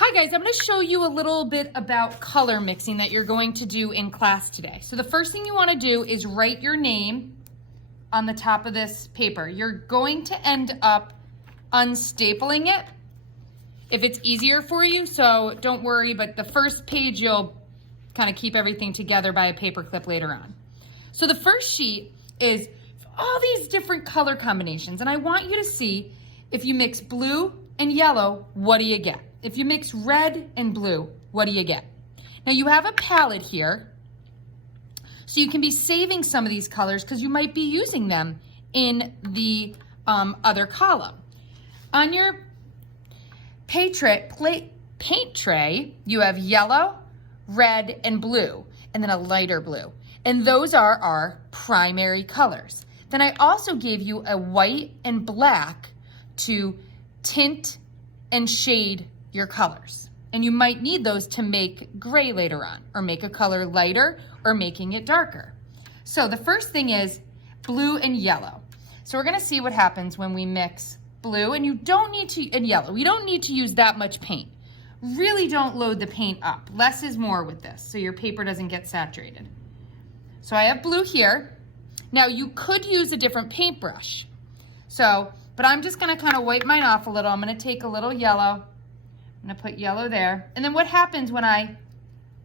Hi guys, I'm going to show you a little bit about color mixing that you're going to do in class today. So the first thing you want to do is write your name on the top of this paper. You're going to end up unstapling it if it's easier for you, so don't worry, but the first page you'll kind of keep everything together by a paper clip later on. So the first sheet is all these different color combinations, and I want you to see if you mix blue and yellow, what do you get? If you mix red and blue, what do you get? Now you have a palette here, so you can be saving some of these colors because you might be using them in the other column. On your paint tray, you have yellow, red, and blue, and then a lighter blue. And those are our primary colors. Then I also gave you a white and black to tint and shade your colors. And you might need those to make gray later on, or make a color lighter, or making it darker. So the first thing is blue and yellow. So we're gonna see what happens when we mix blue, and and yellow. We don't need to use that much paint. Really don't load the paint up. Less is more with this, so your paper doesn't get saturated. So I have blue here. Now you could use a different paintbrush. But I'm just gonna kind of wipe mine off a little. I'm gonna take a little yellow. I'm gonna put yellow there. And then what happens when I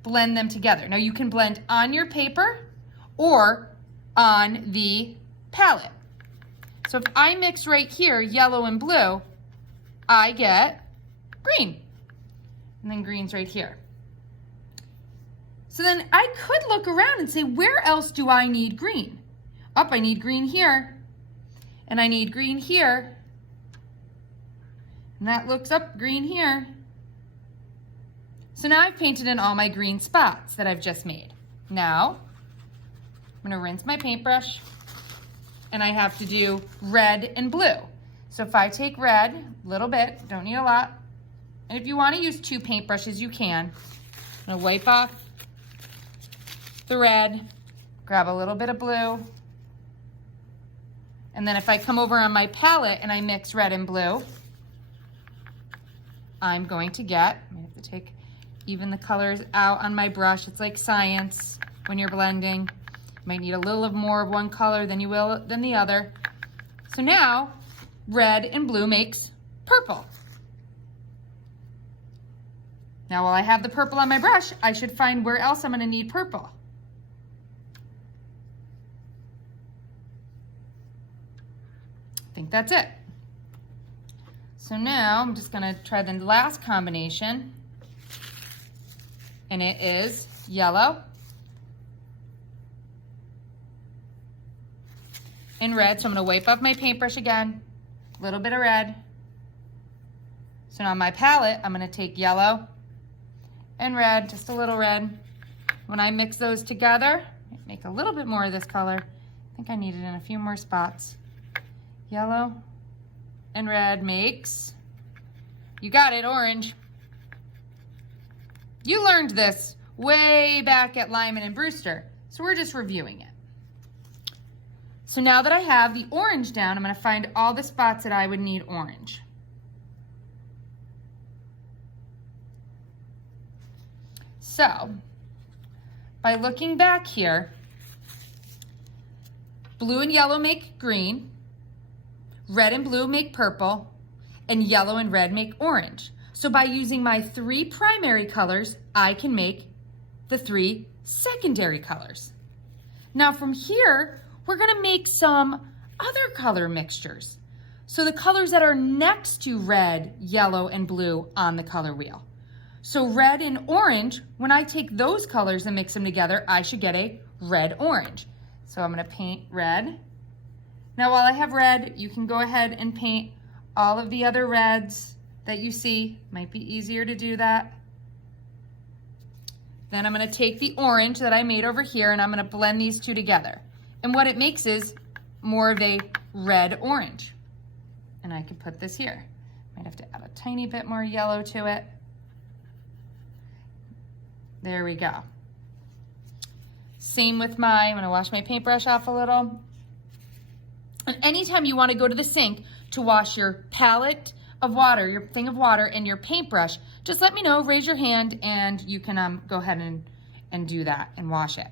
blend them together? Now you can blend on your paper or on the palette. So if I mix right here, yellow and blue, I get green. And then green's right here. So then I could look around and say, where else do I need green? Oh, I need green here. And I need green here. And that looks up green here. So now I've painted in all my green spots that I've just made. Now, I'm gonna rinse my paintbrush, and I have to do red and blue. So if I take red, a little bit, don't need a lot, and if you wanna use two paintbrushes, you can. I'm gonna wipe off the red, grab a little bit of blue, and then if I come over on my palette and I mix red and blue, I'm going to get, I have to take even the colors out on my brush. It's like science when you're blending. You might need a little more of one color than you will than the other. So now, red and blue makes purple. Now while I have the purple on my brush, I should find where else I'm gonna need purple. I think that's it. So now I'm just gonna try the last combination, and it is yellow and red. So I'm gonna wipe off my paintbrush again, a little bit of red. So now on my palette, I'm gonna take yellow and red, just a little red. When I mix those together, make a little bit more of this color. I think I need it in a few more spots. Yellow and red makes, you got it, orange. You learned this way back at Lyman and Brewster, so we're just reviewing it. So now that I have the orange down, I'm gonna find all the spots that I would need orange. So, by looking back here, blue and yellow make green, red and blue make purple, and yellow and red make orange. So by using my three primary colors, I can make the three secondary colors. Now from here, we're gonna make some other color mixtures. So the colors that are next to red, yellow, and blue on the color wheel. So red and orange, when I take those colors and mix them together, I should get a red-orange. So I'm gonna paint red. Now while I have red, you can go ahead and paint all of the other reds that you see. Might be easier to do that. Then I'm gonna take the orange that I made over here and I'm gonna blend these two together. And what it makes is more of a red-orange. And I can put this here. Might have to add a tiny bit more yellow to it. There we go. Same with I'm gonna wash my paintbrush off a little. And anytime you wanna go to the sink to wash your palette of water, your thing of water, and your paintbrush, just let me know, raise your hand, and you can go ahead and do that and wash it.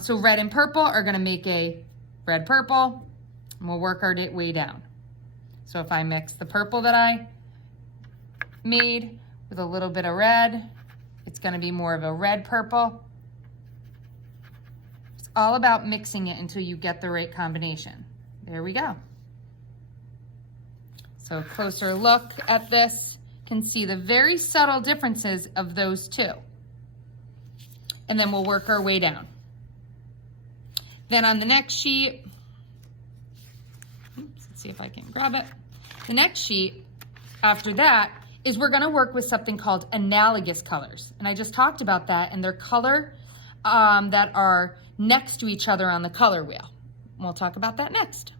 So red and purple are gonna make a red-purple, and we'll work our way down. So if I mix the purple that I made with a little bit of red, it's gonna be more of a red-purple. It's all about mixing it until you get the right combination. There we go. So a closer look at this, can see the very subtle differences of those two. And then we'll work our way down. Then on the next sheet, let's see if I can grab it. The next sheet after that is we're gonna work with something called analogous colors. And I just talked about that, and they're color that are next to each other on the color wheel. We'll talk about that next.